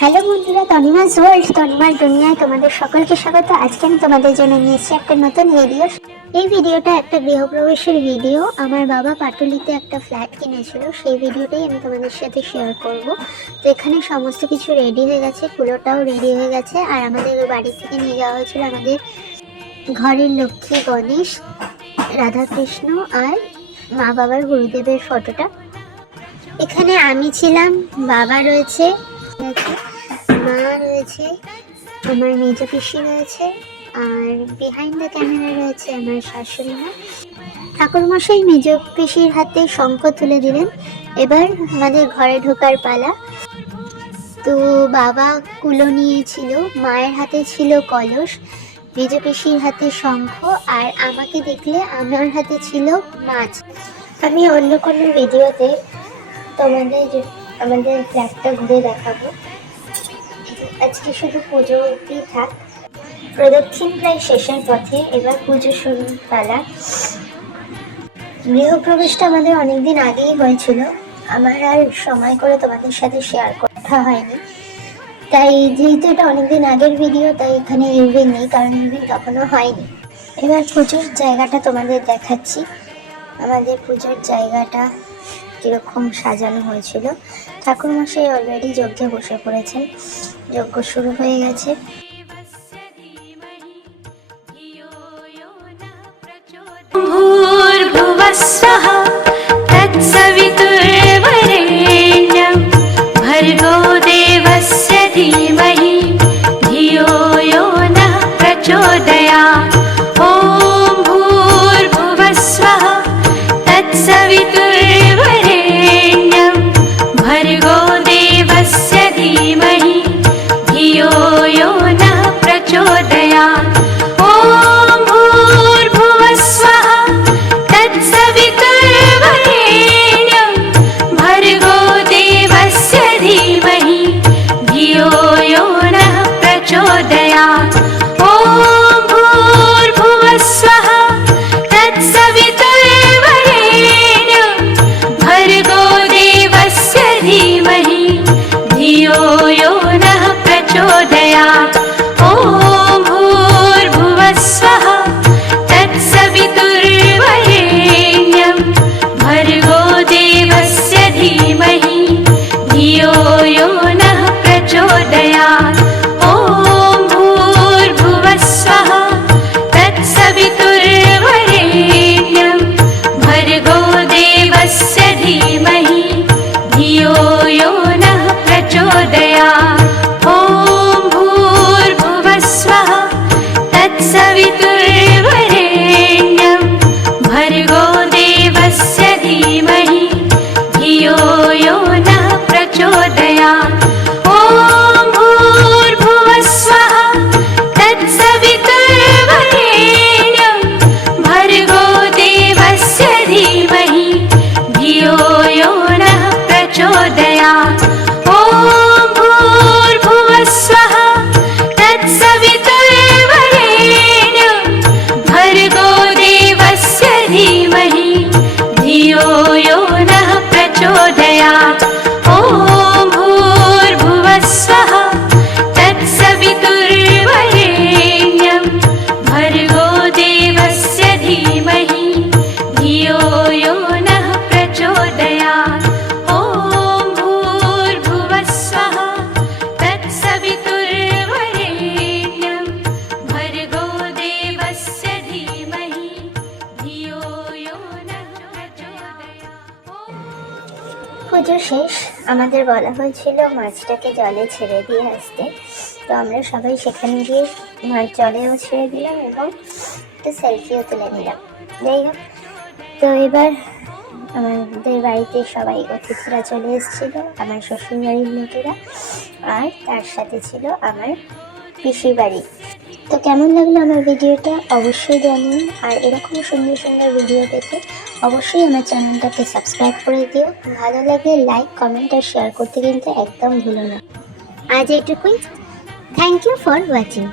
Hello বন্ধুরা, তনিমাস world, তনিমার দুনিয়ায় তোমাদের সকলকে স্বাগত। আজকে আমি তোমাদের জন্য নিয়ে এসেছি একটা নতুন ভিডিও। এই ভিডিওটা একটা গৃহপ্রবেশের ভিডিও। আমার বাবা পাটুলিতে একটা ফ্ল্যাট কিনেছিল, সেই ভিডিওটাই আমি তোমাদের সাথে শেয়ার করব। তো এখানে সমস্ত কিছু রেডি হয়ে গেছে, কুলোটাও রেডি হয়ে গেছে, আর আমাদের বাড়ি থেকে নিয়ে যাওয়া হয়েছিল আমাদের ঘরের লক্ষ্মী গণেশ, রাধাকৃষ্ণ আর মা বাবার গুরুদেবের ফটোটা। এখানে আমি ছিলাম, বাবা রয়েছে, মা রয়েছে, আমার মেজ পিসি রয়েছে, আর বিহাইন্ড দ্য ক্যামেরা রয়েছে আমার শাশুড়ি মা। ঠাকুরমশাই মেজ পিসির হাতে শঙ্খ তুলে দিলেন। এবার আমাদের ঘরে ঢোকার পালা। তো বাবা কুলো নিয়েছিল, মায়ের হাতে ছিল কলস, মেজ পিসির হাতে শঙ্খ, আর আমাকে দেখলে আমার হাতে ছিল মাছ। আমি অন্য কোনো ভিডিওতে তোমাদের আমাদের ফ্ল্যাটটা ঘুরে দেখাবো। আজকে শুধু পুজো অবধি থাক। প্রদক্ষিণ প্রায় শেষের পথে, এবার পুজো শুরুর পালা। গৃহপ্রবেশটা আমাদের অনেকদিন আগেই হয়েছিল, আমার আর সময় করে তোমাদের সাথে শেয়ার করা হয়নি। তাই যেহেতু এটা অনেকদিন আগের ভিডিও, তাই এখানে ইউভিং নেই, কারণ ইউভিং তখনও হয়নি। এবার পুজোর জায়গাটা তোমাদের দেখাচ্ছি। আমাদের পুজোর জায়গাটা কীরকম সাজানো হয়েছিল। ঠাকুরমশাই অলরেডি যজ্ঞে বসে পড়েছেন, যজ্ঞ শুরু হয়ে গেছে। भूर्भुवस्वः तत्सवितुर्वरेण्यं भर्गो देवस्य धीमहि धियो यो नः प्रचोदयात्। ॐ भूर्भुवस्वः तत्सवितुर्वरेण्यं भर्गो देवस्य धीमहि धियो यो नः प्रचोदयात्। পুজো শেষ, আমাদের বলা হয়েছিল মাছটাকে জলে ছেড়ে দিয়ে আসতে। তো আমরা সবাই সেখানে গিয়ে মাছ জলেও ছেড়ে দিলাম এবং একটু সেলফিও তুলে নিলাম। যাই হোক, তো এবার আমাদের বাড়িতে সবাই অতিথিরা চলে এসেছিল, আমার শ্বশুর বাড়ির লোকেরা, আর তার সাথে ছিল আমার পিসির বাড়ি। তো কেমন লাগলো আমার ভিডিওটা অবশ্যই জানিও, আর এরকম সুন্দর সুন্দর ভিডিও পেতে অবশ্যই আমার চ্যানেলটাকে সাবস্ক্রাইব করে দিও। ভালো লাগলে লাইক, কমেন্ট আর শেয়ার করতে কিন্তু একদম ভুলো না। আজ এইটুকুই। Thank you for watching.